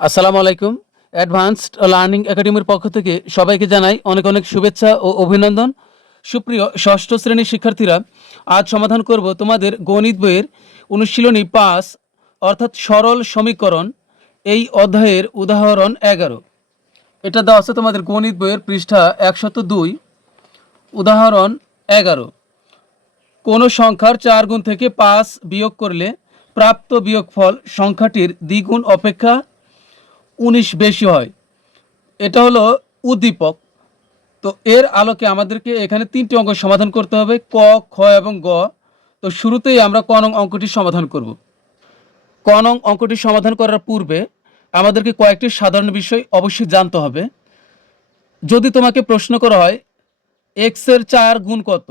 আসসালামু আলাইকুম। Advanced learning একাডেমির পক্ষ থেকে সবাইকে জানাই অনেক অনেক শুভেচ্ছা ও অভিনন্দন। সুপ্রিয় ষষ্ঠ শ্রেণীর শিক্ষার্থীরা, আজ সমাধান করব তোমাদের গণিত বইয়ের অনুশীলনী ৫ অর্থাৎ সরল সমীকরণ এই অধ্যায়ের উদাহরণ ১১। এটা দেওয়া আছে তোমাদের গণিত বইয়ের পৃষ্ঠা ১০২, উদাহরণ ১১। কোনো সংখ্যার ৪ গুণ থেকে ৫ বিয়োগ করলে প্রাপ্ত বিয়োগফল সংখ্যাটির দ্বিগুণ অপেক্ষা ১৯ বেশি হয়। এটা হলো উদ্দীপক। তো এর আলোকে আমাদেরকে এখানে ৩টি অঙ্ক সমাধান করতে হবে, ক, খ এবং গ। তো শুরুতেই আমরা ক নং অঙ্কটি সমাধান করব। ক নং অঙ্কটি সমাধান করার পূর্বে আমাদেরকে কয়েকটি সাধারণ বিষয় অবশ্যই জানতে হবে। যদি তোমাকে প্রশ্ন করা হয় এক্স এর ৪ গুণ কত,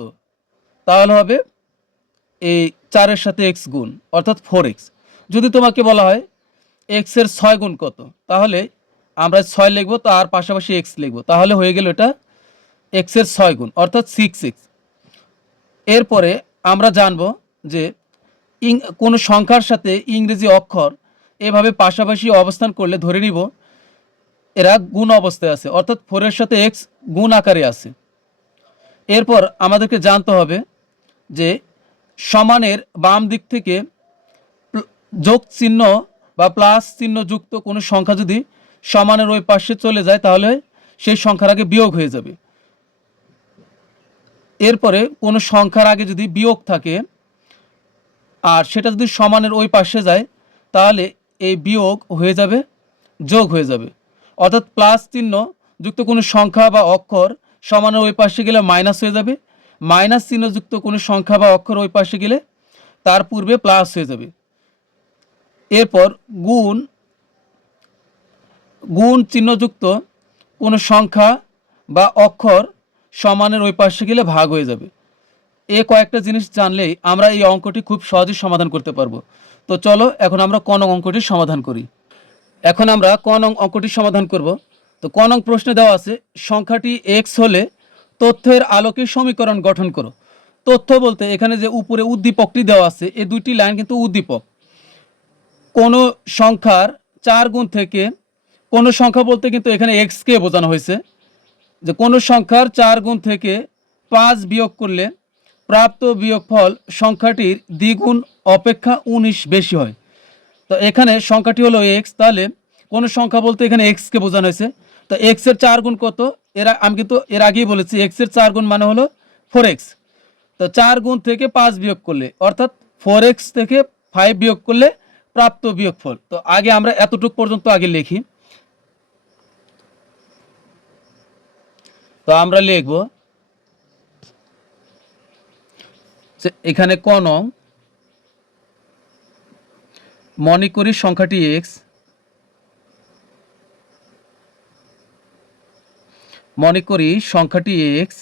তাহলে হবে এই ৪-এর সাথে এক্স গুণ, অর্থাৎ 4x। যদি তোমাকে বলা হয় এক্স এর ৬ গুণ কত, তাহলে আমরা ৬ লিখবো, তার পাশাপাশি এক্স লিখবো, তাহলে হয়ে গেল এটা এক্স এর ৬ গুণ, অর্থাৎ 6x। এরপরে আমরা জানব যে কোনো সংখ্যার সাথে ইংরেজি অক্ষর এভাবে পাশাপাশি অবস্থান করলে ধরে নিব এরা গুণ অবস্থায় আছে, অর্থাৎ 4-এর সাথে এক্স গুণ আকারে আছে। এরপর আমাদেরকে জানতে হবে যে সমানের বাম দিক থেকে যোগ চিহ্ন বা প্লাস চিহ্ন যুক্ত কোনো সংখ্যা যদি সমানের ওই পাশে চলে যায়, তাহলে সেই সংখ্যার আগে বিয়োগ হয়ে যাবে। এরপরে কোনো সংখ্যার আগে যদি বিয়োগ থাকে আর সেটা যদি সমানের ওই পাশে যায়, তাহলে এই বিয়োগ হয়ে যাবে যোগ হয়ে যাবে। অর্থাৎ প্লাস চিহ্ন যুক্ত কোনো সংখ্যা বা অক্ষর সমানের ওই পাশে গেলে মাইনাস হয়ে যাবে, মাইনাস চিহ্ন যুক্ত কোনো সংখ্যা বা অক্ষর ওই পাশে গেলে তার পূর্বে প্লাস হয়ে যাবে। এরপর গুণ গুণ চিহ্নযুক্ত কোনো সংখ্যা বা অক্ষর সমানের ওই পাশে গেলে ভাগ হয়ে যাবে। এ কয়েকটা জিনিস জানলেই আমরা এই অঙ্কটি খুব সহজেই সমাধান করতে পারবো। তো চলো এখন আমরা ক নং অঙ্কটি সমাধান করি। এখন আমরা ক নং অঙ্কটি সমাধান করব। তো ক নং প্রশ্নে দেওয়া আছে সংখ্যাটি এক্স হলে তথ্যের আলোকে সমীকরণ গঠন করো। তথ্য বলতে এখানে যে উপরে উদ্দীপকটি দেওয়া আছে, এই দুইটি লাইন কিন্তু উদ্দীপক। কোনো সংখ্যার ৪ গুণ থেকে, কোনো সংখ্যা বলতে কিন্তু এখানে এক্সকে বোঝানো হয়েছে, যে কোনো সংখ্যার ৪ গুণ থেকে ৫ বিয়োগ করলে প্রাপ্ত বিয়োগফল সংখ্যাটির দ্বিগুণ অপেক্ষা ১৯ বেশি হয়। তো এখানে সংখ্যাটি হলো এক্স, তাহলে কোনো সংখ্যা বলতে এখানে এক্সকে বোঝানো হয়েছে। তো এক্স এর ৪ গুণ কত, আমি কিন্তু এর আগেই বলেছি এক্স এর ৪ গুণ মানে হলো 4x। তো ৪ গুণ থেকে ৫ বিয়োগ করলে, অর্থাৎ 4x থেকে 5 বিয়োগ করলে প্রাপ্ত বিয়োগফল। তো আগে আমরা এতটুকু পর্যন্ত আগে লিখি। তো আমরা লিখব এখানে ক নং, মনে করি সংখ্যাটি এক্স, মনে করি সংখ্যাটি এক্স।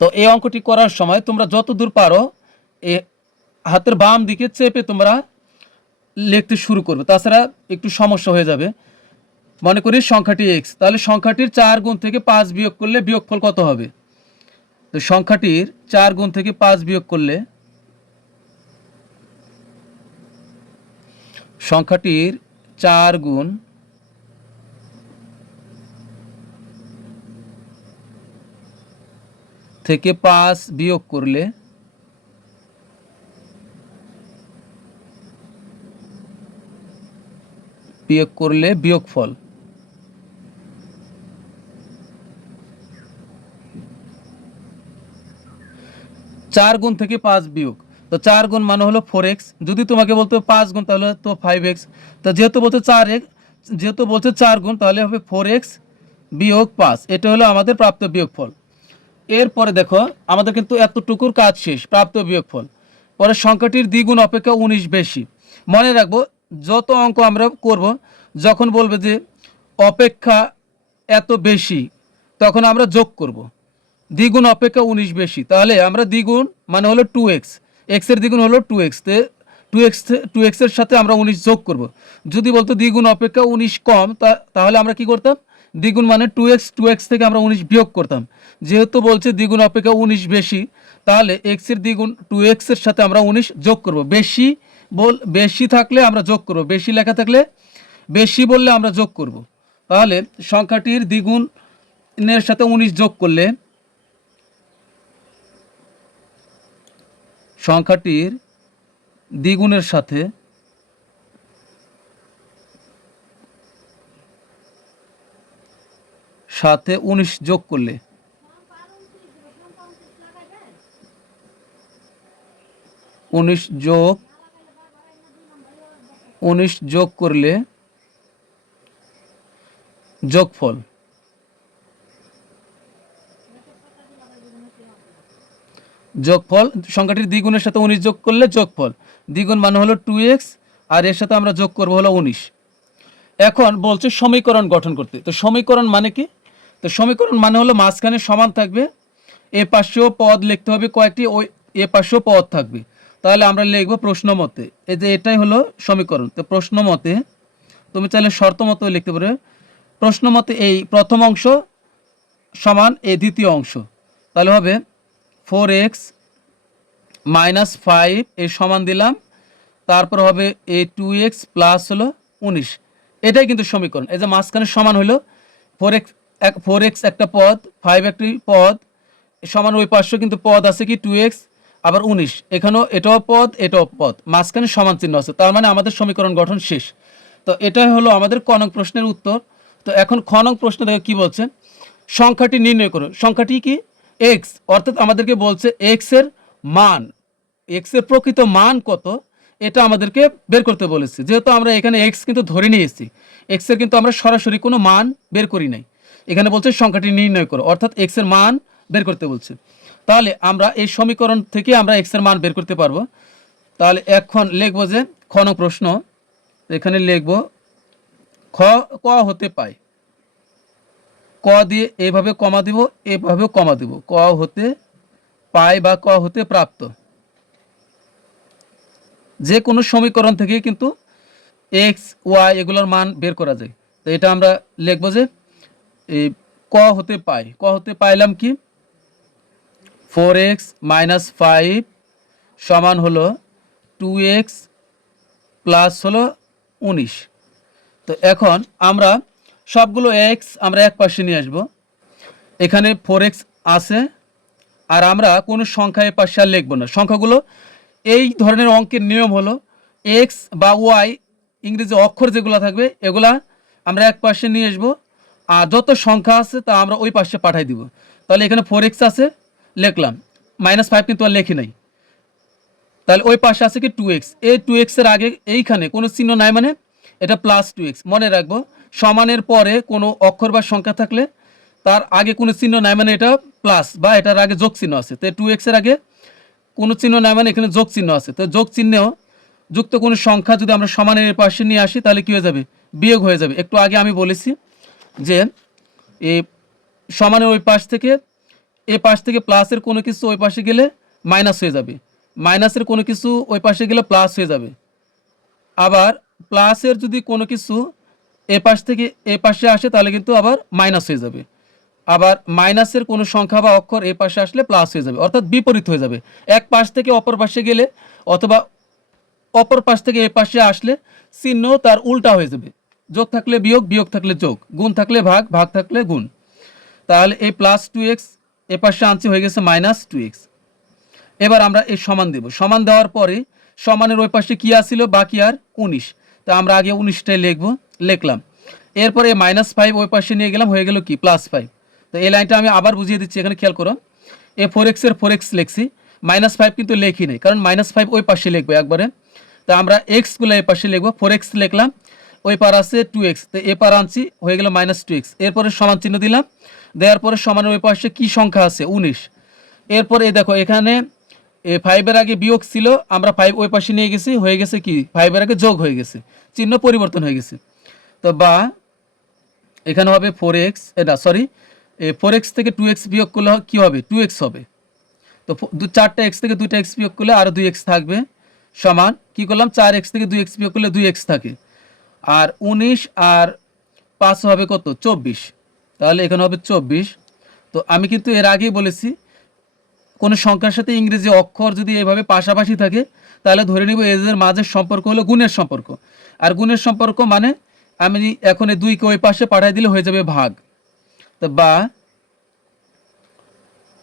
তো এই অঙ্কটি করার সময় তোমরা যত দূর পারো এ হাতের বাম দিকে চেপে তোমরা লিখতে শুরু করবে, তাছাড়া একটু সমস্যা হয়ে যাবে। মনে করি সংখ্যাটি এক্স, তাহলে সংখ্যাটির ৪ গুণ থেকে ৫ বিয়োগ করলে বিয়োগফল কত হবে? তো সংখ্যাটির ৪ গুণ থেকে ৫ বিয়োগ করলে, সংখ্যাটির ৪ গুণ থেকে ৫ বিয়োগ করলে বিয়োগফল। ৪ গুণ থেকে ৫ বিয়োগ, তো ৪ গুণ মানে হলো 4x। যদি তোমাকে বলতো ৫ গুণ তাহলে তো 5x। তো যেহেতু বলছে ৪ গুণ, তাহলে হবে 4x বিয়োগ ৫। এটা হলো আমাদের প্রাপ্ত বিয়োগফল। এরপরে দেখো আমাদের কিন্তু এতটুকুর কাজ শেষ, প্রাপ্ত বিয়োগফল। পরে সংখ্যাটির দ্বিগুণ অপেক্ষা ১৯ বেশি। মনে রাখবো যত অঙ্ক আমরা করব, যখন বলবে যে অপেক্ষা এত বেশি, তখন আমরা যোগ করব। দ্বিগুণ অপেক্ষা ১৯ বেশি, তাহলে আমরা দ্বিগুণ মানে হলো 2x, এক্স এর দ্বিগুণ হলো 2x, তে 2x এর সাথে আমরা ১৯ যোগ করব। যদি বলতো দ্বিগুণ অপেক্ষা ১৯ কম, তাহলে আমরা কি করতাম? দ্বিগুণ মানে 2x থেকে আমরা ১৯ বিয়োগ করতাম। যেহেতু বলছে দ্বিগুণ অপেক্ষা ১৯ বেশি, তাহলে এক্সের দ্বিগুণ 2x এর সাথে আমরা 19 যোগ করব। বেশি থাকলে আমরা যোগ করব, বেশি লেখা থাকলে বেশি বললে আমরা যোগ করব। তাহলে সংখ্যাটির দ্বিগুণের সাথে 19 যোগ করলে সংখ্যাটির দ্বিগুণের সাথে 19 যোগ করলে 19 যোগ করলে যোগফল সংখ্যাটির দ্বিগুণের সাথে 19 যোগ করলে যোগফল, দ্বিগুণ মানে হলো 2x আর এর সাথে আমরা যোগ করব হলো 19। এখন বলছে সমীকরণ গঠন করতে। তো সমীকরণ মানে কি? তো সমীকরণ মানে হলো মাঝখানে সমান থাকবে, এ পাশেও পদ লিখতে হবে কয়েকটি, ওই এ পাশেও পদ থাকবে। তাহলে আমরা লিখব প্রশ্ন মতে, এই যে এটাই হলো সমীকরণ। তো প্রশ্ন মতে, তুমি চাইলে শর্ত মতো লিখতে পারবে। প্রশ্ন মতে এই প্রথম অংশ সমান এই দ্বিতীয় অংশ, তাহলে হবে 4x মাইনাস 5 এই সমান দিলাম, তারপর হবে এই 2x প্লাস হলো 19। এটাই কিন্তু সমীকরণ। এই যে মাঝখানে সমান হলো 4x একটা পদ, 5 একটি পদ, সমান ওই পাশেও কিন্তু পদ আছে কি 2x আবার 19, এখানেও এটাও পদ এটাও পদ, মাঝখানে সমান চিহ্ন আছে, তার মানে আমাদের সমীকরণ গঠন শেষ। তো এটাই হলো আমাদের ক নং প্রশ্নের উত্তর। তো এখন খ নং প্রশ্ন দেখো কি বলছে, সংখ্যাটি নির্ণয় করো। সংখ্যাটি কি? x, অর্থাৎ আমাদেরকে বলছে x এর মান, x এর প্রকৃত মান কত এটা আমাদেরকে বের করতে বলেছে। যেহেতু আমরা এখানে x কিন্তু ধরে নিয়েছি, x এর কিন্তু আমরা সরাসরি কোনো মান বের করি নাই, এখানে বলছে সংখ্যাটি নির্ণয় করো, অর্থাৎ x এর মান বের করতে বলছে। তাহলে আমরা এই সমীকরণ থেকে আমরা x এর মান বের করতে পারবো। তাহলে এখন লিখবো যে খ নং প্রশ্ন, এখানে লিখবো ক হতে পাই, ক দিয়ে এইভাবে কমা দিব, এভাবেও কমা দিব, ক হতে পাই বা ক হতে প্রাপ্ত। যে কোনো সমীকরণ থেকে কিন্তু এক্স ওয়াই এগুলোর মান বের করা যায়। তো এটা আমরা লিখবো যে এই ক হতে পাই, ক হতে পাইলাম কি 4x মাইনাস 5 সমান হলো 2x প্লাস হলো 19। তো এখন আমরা সবগুলো x আমরা এক পাশে নিয়ে আসবো, এখানে 4x আছে, আর আমরা কোনো সংখ্যা এ পাশে আর লিখবো না। সংখ্যাগুলো এই ধরনের অঙ্কের নিয়ম হলো এক্স বা ওয়াই ইংরেজি অক্ষর যেগুলো থাকবে এগুলা আমরা এক পাশে নিয়ে আসবো, আর যত সংখ্যা আছে তা আমরা ওই পাশে পাঠাই দিব। তাহলে এখানে 4x আছে লিখলাম, -5 কিন্তু আর লেখি নাই, তাহলে ওই পাশে আছে কি 2x, এই 2x এর আগে এইখানে কোনো চিহ্ন নাই, মানে এটা প্লাস 2x। মনে রাখবো সমানের পরে কোনো অক্ষর বা সংখ্যা থাকলে তার আগে কোনো চিহ্ন নাই, মানে এটা প্লাস বা এটার আগে যোগ চিহ্ন আছে। তো 2x এর আগে কোনো চিহ্ন নাই, মানে এখানে যোগ চিহ্ন আছে। তো যোগ চিহ্নেও যুক্ত কোনো সংখ্যা যদি আমরা সমানের পাশে নিয়ে আসি তাহলে কী হয়ে যাবে? বিয়োগ হয়ে যাবে। একটু আগে আমি বলেছি যে এই সমানের ওই পাশ থেকে এই পাশ থেকে প্লাসের কোনো কিছু ওই পাশে গেলে মাইনাস হয়ে যাবে, মাইনাসের কোনো কিছু ওই পাশে গেলে প্লাস হয়ে যাবে। আবার প্লাসের যদি কোনো কিছু এ পাশ থেকে এ পাশে আসে তাহলে কিন্তু আবার মাইনাস হয়ে যাবে। আবার মাইনাসের কোনো সংখ্যা বা অক্ষর এ পাশে আসলে প্লাস হয়ে যাবে, অর্থাৎ বিপরীত হয়ে যাবে। এক পাশ থেকে অপর পাশে গেলে অথবা অপর পাশ থেকে এ পাশে আসলে চিহ্ন তার উল্টা হয়ে যাবে। যোগ থাকলে বিয়োগ, বিয়োগ থাকলে যোগ, গুণ থাকলে ভাগ, ভাগ থাকলে গুণ। তাহলে এই প্লাস 2x এ পাশে আনছি, হয়ে গেছে -2x। এবার আমরা এই সমান দেব, সমান দেওয়ার পরে সমানের ওই পাশে কী আসছিল? বাকি আর 19। তা আমরা আগে 19টাই লিখলাম। এরপরে -5 ওই পাশে নিয়ে গেলাম, হয়ে গেল কি +5। তো এই লাইনটা আমি আবার বুঝিয়ে দিচ্ছি, এখানে খেয়াল করো, এ 4x এর 4x লিখছি, -5 কিন্তু লেখি নেই, কারণ -5 ওই পাশে লিখবো একবারে। তা আমরা এক্সগুলো এই পাশে লিখবো, 4x লিখলাম, ওই পার আছে 2x, তো এ পার আনছি, হয়ে গেল -2x। এরপরে সমান চিহ্ন দিলাম, দেওয়ার পরে সমানের ওই পাশে কী সংখ্যা আছে? 19। এরপরে দেখো এখানে 5-এর আগে বিয়োগ ছিল, আমরা 5 ওই পাশে নিয়ে গেছি, হয়ে গেছে কি 5-এর আগে যোগ হয়ে গেছে, চিহ্ন পরিবর্তন হয়ে গেছে। তো বা এখানে হবে 4x, এটা সরি 4x থেকে 2x বিয়োগ করলে কী হবে? 2x হবে। তো 4টা x থেকে 2টা x বিয়োগ করলে আরও 2x থাকবে, সমান কি করলাম 4x থেকে 2x বিয়োগ করলে 2x থাকে, আর 19 আর 5 হবে কত? 24। তাহলে এখানে হবে 24। তো আমি কিন্তু এর আগেই বলেছি কোনো সংখ্যার সাথে ইংরেজি অক্ষর যদি এভাবে পাশাপাশি থাকে তাহলে ধরে নিব এদের মাঝের সম্পর্ক হলো গুণের সম্পর্ক। আর গুণের সম্পর্ক মানে আমি এখন এই দুইকে ওই পাশে পাঠিয়ে দিলে হয়ে যাবে ভাগ। তো বা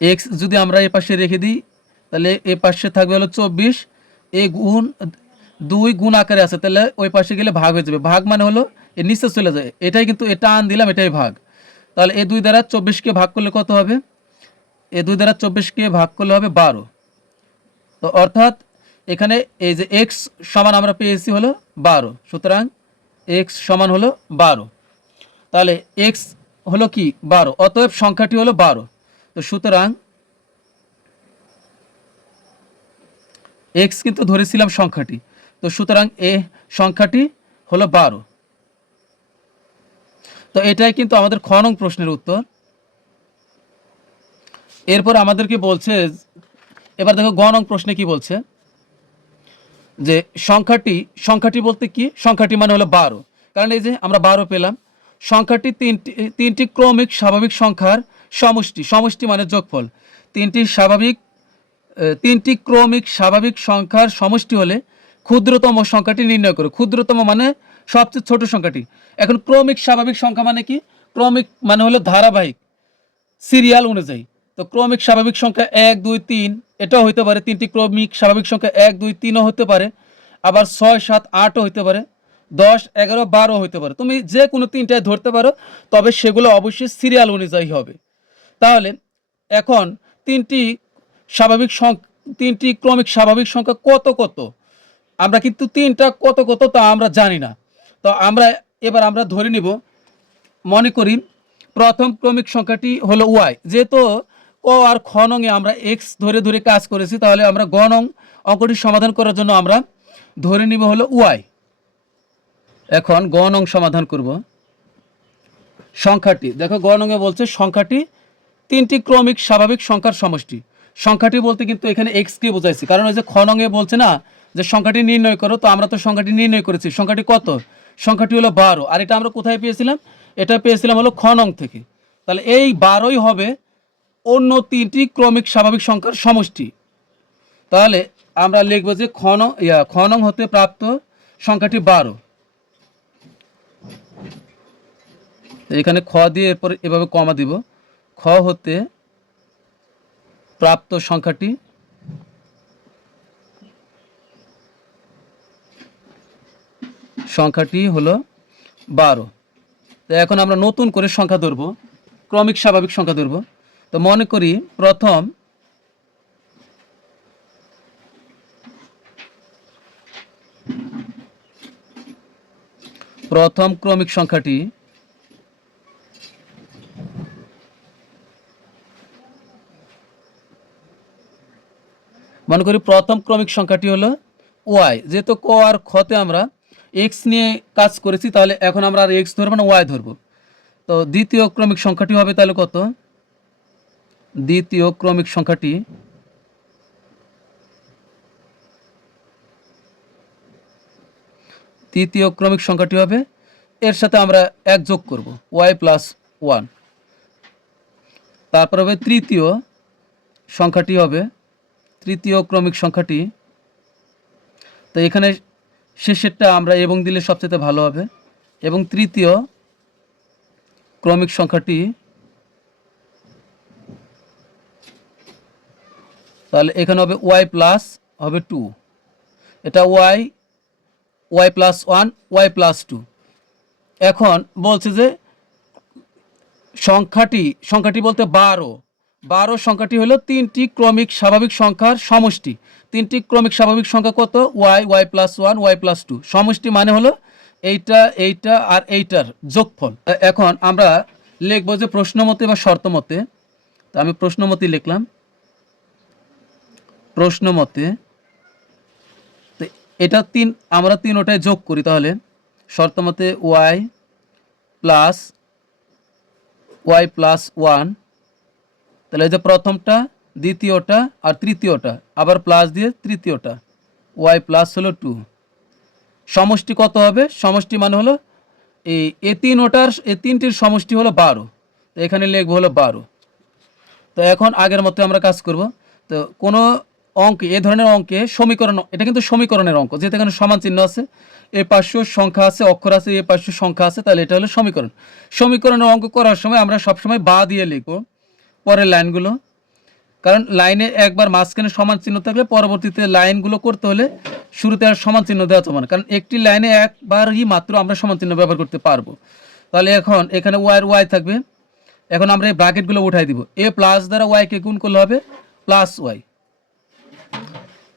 এক্স যদি আমরা এ পাশে রেখে দিই তাহলে এ পাশে থাকবে হলো 24, এ গুণ 2 গুণ আকারে আছে, তাহলে ওই পাশে গেলে ভাগ হয়ে যাবে। ভাগ মানে হলো এর নিচে চলে যায়, এটাই কিন্তু এটা আন দিলাম, এটাই ভাগ। তাহলে এই 2 দ্বারা 24কে ভাগ করলে কত হবে? এই 2 দ্বারা 24কে ভাগ করলে হবে 12। তো অর্থাৎ এখানে এই যে এক্স সমান আমরা পেয়েছি হলো 12, সুতরাং এক্স সমান হলো 12। তাহলে এক্স হলো কি 12, অতএব সংখ্যাটি হলো 12। তো সুতরাং এক্স কিন্তু ধরেছিলাম সংখ্যাটি, তো সুতরাং এ সংখ্যাটি হলো 12। তো এটাই কিন্তু আমাদের খ নং প্রশ্নের উত্তর। এরপর আমাদেরকে বলছে, এবার দেখো গ নং প্রশ্নে কি বলছে, যে সংখ্যাটি বলতে কি, সংখ্যাটি মানে হলো 12, কারণ এই যে আমরা 12 পেলাম। সংখ্যাটি তিনটি ক্রমিক স্বাভাবিক সংখ্যার সমষ্টি, সমষ্টি মানে যোগফল। তিনটি ক্রমিক স্বাভাবিক সংখ্যার সমষ্টি হলে ক্ষুদ্রতম সংখ্যাটি নির্ণয় করো। ক্ষুদ্রতম মানে সবচেয়ে ছোট সংখ্যাটি। এখন ক্রমিক স্বাভাবিক সংখ্যা মানে কি? ক্রমিক মানে হলো ধারাবাহিক, সিরিয়াল অনুযায়ী। তো ক্রমিক স্বাভাবিক সংখ্যা 1 2 3 এটাও হতে পারে, তিনটি ক্রমিক স্বাভাবিক সংখ্যা 1 2 3ও হতে পারে, আবার 6 7 8ও হতে পারে, 10 11 12 হতে পারে। তুমি যে কোনো তিনটায় ধরতে পারো, তবে সেগুলো অবশ্যই সিরিয়াল অনুযায়ী হবে। তাহলে এখন তিনটি তিনটি ক্রমিক স্বাভাবিক সংখ্যা কত কত, আমরা কিন্তু তিনটা কত কত তা আমরা জানি না। তো এবার আমরা ধরে নিব, মনে করি প্রথম ক্রমিক সংখ্যাটি হলো ওয়াই। যেহেতু ক আর খ নংয়ে আমরা এক্স ধরে ধরে কাজ করেছি, তাহলে আমরা গ নং অঙ্কটি সমাধান করার জন্য আমরা ধরে নিব হলো ওয়াই। এখন গ নং সমাধান করব। সংখ্যাটি দেখো, গ নংয়ে বলছে সংখ্যাটি তিনটি ক্রমিক স্বাভাবিক সংখ্যার সমষ্টি। সংখ্যাটি বলতে কিন্তু এখানে এক্স কে বোঝাইছি, কারণ ওই যে খ নংয়ে বলছে না যে সংখ্যাটি নির্ণয় করো, তো আমরা তো সংখ্যাটি নির্ণয় করেছি। সংখ্যাটি কত? সংখ্যাটি হলো 12। আর এটা আমরা কোথায় পেয়েছিলাম? এটা পেয়েছিলাম হলো খ নং থেকে। তাহলে এই 12ই হবে অন্য তিনটি ক্রমিক স্বাভাবিক সংখ্যার সমষ্টি। তাহলে আমরা লিখব যে খ নং হতে প্রাপ্ত সংখ্যাটি 12। এখানে খ দিয়ে এরপর এভাবে কমা দিব। খ হতে প্রাপ্ত সংখ্যাটি হলো 12। তো এখন আমরা নতুন করে সংখ্যা ধরব, ক্রমিক স্বাভাবিক সংখ্যা ধরব। তো মনে করি প্রথম ক্রমিক সংখ্যাটি হলো ওয়াই। যেহেতু ক আর খতে আমরা এক্স নিয়ে কাজ করেছি, তাহলে এখন আমরা আর এক্স ধরবো না, ওয়াই ধরবো। তো দ্বিতীয় ক্রমিক সংখ্যাটি হবে তাহলে কত? দ্বিতীয় ক্রমিক সংখ্যাটি হবে, এর সাথে আমরা 1 যোগ করব, ওয়াই প্লাস 1। তারপর হবে তৃতীয় ক্রমিক সংখ্যাটি। তো এখানে শেষেরটা আমরা এবং দিলে সবচেয়ে ভালো হবে। এবং তৃতীয় ক্রমিক সংখ্যাটি, তাহলে এখানে হবে ওয়াই প্লাস হবে 2। এটা ওয়াই প্লাস 1, ওয়াই প্লাস 2। এখন বলছে যে সংখ্যাটি বলতে 12 সংখ্যাটি হলো তিনটি ক্রমিক স্বাভাবিক সংখ্যার সমষ্টি। তিনটি ক্রমিক স্বাভাবিক সংখ্যা কত? Y plus 1, Y plus 2। সমষ্টি মানে হলো এইটা আর এইটার যোগফল। এখন আমরা লিখব যে প্রশ্ন মতে বা শর্ত মতে। তো আমি প্রশ্ন মতে লিখলাম, প্রশ্ন মতে। তো এটা আমরা ওটাই যোগ করি, তাহলে শর্ত মতে ওয়াই প্লাস 1, তাহলে এই যে প্রথমটা, দ্বিতীয়টা আর তৃতীয়টা, আবার প্লাস দিয়ে তৃতীয়টা, ওয়াই প্লাস হলো 2। সমষ্টি কত হবে? সমষ্টি মানে হলো এই তিনটির সমষ্টি হলো 12। তো এখানে লিখবো হলো 12। তো এখন আগের মতো আমরা কাজ করব। তো কোনো অঙ্কে, এ ধরনের অঙ্কে সমীকরণ, এটা কিন্তু সমীকরণের অঙ্ক, যেহেতু এখানে সমান চিহ্ন আছে, এ পাশে সংখ্যা আছে, অক্ষর আছে, এ পাশে সংখ্যা আছে, তাহলে এটা হলো সমীকরণ। সমীকরণের অঙ্ক করার সময় আমরা সবসময় বা দিয়ে লিখবো পরের লাইনগুলো, কারণ লাইনে একবার মাঝখানে সমান চিহ্ন থাকলে পরবর্তীতে লাইনগুলো করতে হলে শুরুতে আর সমান চিহ্ন দেওয়া যাবে না, কারণ একটি লাইনে একবারই মাত্র আমরা সমান চিহ্ন ব্যবহার করতে পারবো। তাহলে এখন এখানে ওয়াই থাকবে, এখন আমরা এই ব্র্যাকেটগুলো উঠাই দিব, এ প্লাস দ্বারা ওয়াইকে গুণ করলে হবে প্লাস ওয়াই।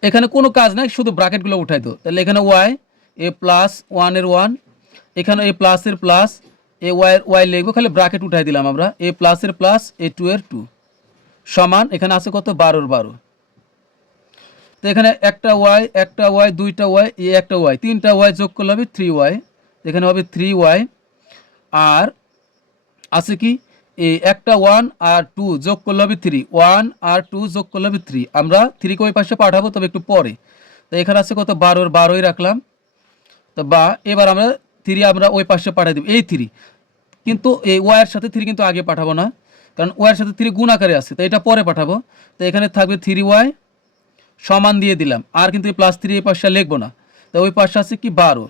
এখানে কোনো কাজ নাই, শুধু ব্র্যাকেটগুলো উঠাই দাও, তাহলে এখানে ওয়াই, এ প্লাস ওয়ানের ওয়ান, এখানে এ প্লাসের প্লাস, এ ওয়াই লিখবো, খালি ব্র্যাকেট উঠাই দিলাম আমরা, এ প্লাসের প্লাস, এ টু এর টু, সমান এখানে আছে কত 12 তো এখানে একটা ওয়াই দুইটা ওয়াই, এ একটা ওয়াই, তিনটা ওয়াই যোগ করলে হবে 3y, এখানে হবে 3y, আর আছে কি এই একটা 1 আর 2 যোগ করলে হবে 3, 1 আর 2 যোগ করলে হবে 3, আমরা 3 কে ওই পাশে পাঠাবো, তবে একটু পরে। তো এখানে আছে কত 12 রাখলাম, তো বা এবার আমরা 3 আমরা ওই পাশে পাঠিয়ে দেব, এই 3, কিন্তু এই ওয়াইয়ের সাথে 3 কিন্তু আগে পাঠাবো না, কারণ ওয়াইয়ের সাথে 3 গুণ আকারে আছে, তো এটা পরে পাঠাবো। তো এখানে থাকবে 3y সমান দিয়ে দিলাম, আর কিন্তু এই +3 এই পাশে লিখবো না, তো ওই পাশে আছে কি 12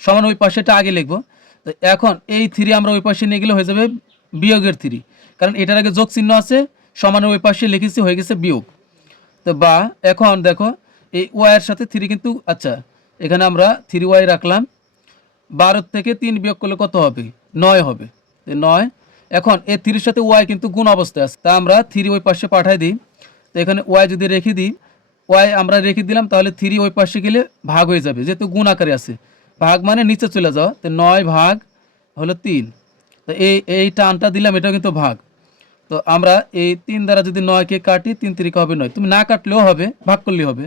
সমান, ওই পাশেটা আগে লিখবো। তো এখন এই 3 আমরা ওই পাশে নিয়ে গেলে হয়ে যাবে বিয়োগের 3, কারণ এটার আগে যোগ চিহ্ন আছে, সমানের ওই পাশে লিখেছি, হয়ে গেছে বিয়োগ। তো বা এখন দেখো এই ওয়াইয়ের সাথে 3 কিন্তু, আচ্ছা এখানে আমরা 3y রাখলাম, 12 থেকে 3 বিয়োগ করলে কত হবে 9 হবে, 9। এখন এই 3 সাথে ওয়াই কিন্তু গুণ অবস্থায় আছে, তা আমরা 3 ওই পাশে পাঠাই দিই। তো এখানে ওয়াই যদি রেখে দিই, ওয়াই আমরা রেখে দিলাম, তাহলে 3 ওই পাশে গেলে ভাগ হয়ে যাবে, যেহেতু গুণ আকারে আছে, ভাগ মানে নিচে চলে যাওয়া, তো 9 ভাগ হলো 3, তো এই টানটা দিলাম, এটাও কিন্তু ভাগ। তো আমরা এই 3 দ্বারা যদি 9কে কাটি, 3 3 হবে 9, তুমি না কাটলেও হবে, ভাগ করলেও হবে।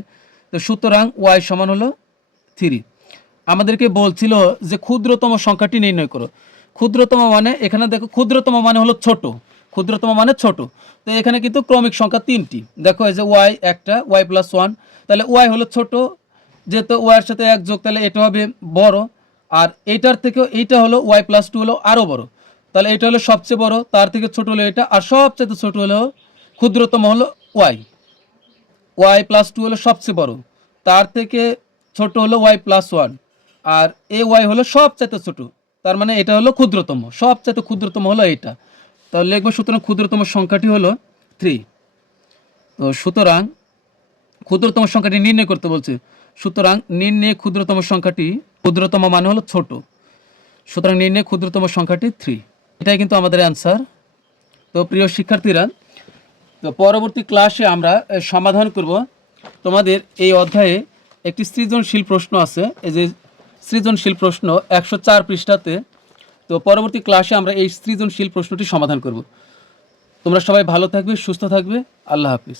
তো সুতরাং ওয়াই সমান হলো 3। আমাদেরকে বলছিল যে ক্ষুদ্রতম সংখ্যাটি নির্ণয় করো। ক্ষুদ্রতম মানে এখানে দেখো, ক্ষুদ্রতম মানে হলো ছোট, ক্ষুদ্রতম মানে ছোট। তো এখানে কিন্তু ক্রমিক সংখ্যা 3টি, দেখো এই যে ওয়াই একটা, ওয়াই প্লাস 1, তাহলে ওয়াই হলো ছোট, যেহেতু ওয়াইয়ের সাথে 1 যোগ, তাহলে এটা হবে বড়, আর এইটার থেকেও এইটা হলো ওয়াই প্লাস 2 হলো আরও বড়, তাহলে এটা হলো সবচেয়ে বড়, তার থেকে ছোট হলো এটা, আর সবচেয়ে ছোট হলো ক্ষুদ্রতম হলো ওয়াই প্লাস 2 হলো সবচেয়ে বড়, তার থেকে ছোট হলো Y plus 1, R A Y হলো সবচাইতে ছোট, তার মানে এটা হলো ক্ষুদ্রতম, সবচাইতে ক্ষুদ্রতম হলো এটা। তাহলে লিখবো, সুতরাং ক্ষুদ্রতম সংখ্যাটি হলো 3। তো সুতরাং ক্ষুদ্রতম সংখ্যাটি নির্ণয় করতে বলছে, সুতরাং নির্ণয় ক্ষুদ্রতম সংখ্যাটি, ক্ষুদ্রতম মানে হলো ছোট, সুতরাং নির্ণয় ক্ষুদ্রতম সংখ্যাটি 3, এটাই কিন্তু আমাদের অ্যান্সার। তো প্রিয় শিক্ষার্থীরা, তো পরবর্তী ক্লাসে আমরা সমাধান করব তোমাদের এই অধ্যায়ে একটি সৃজনশীল প্রশ্ন আছে, এই যে সৃজনশীল প্রশ্ন 104 পৃষ্ঠাতে। তো পরবর্তী ক্লাসে আমরা এই সৃজনশীল প্রশ্নটি সমাধান করব। তোমরা সবাই ভালো থাকবে, সুস্থ থাকবে, আল্লাহ হাফিজ।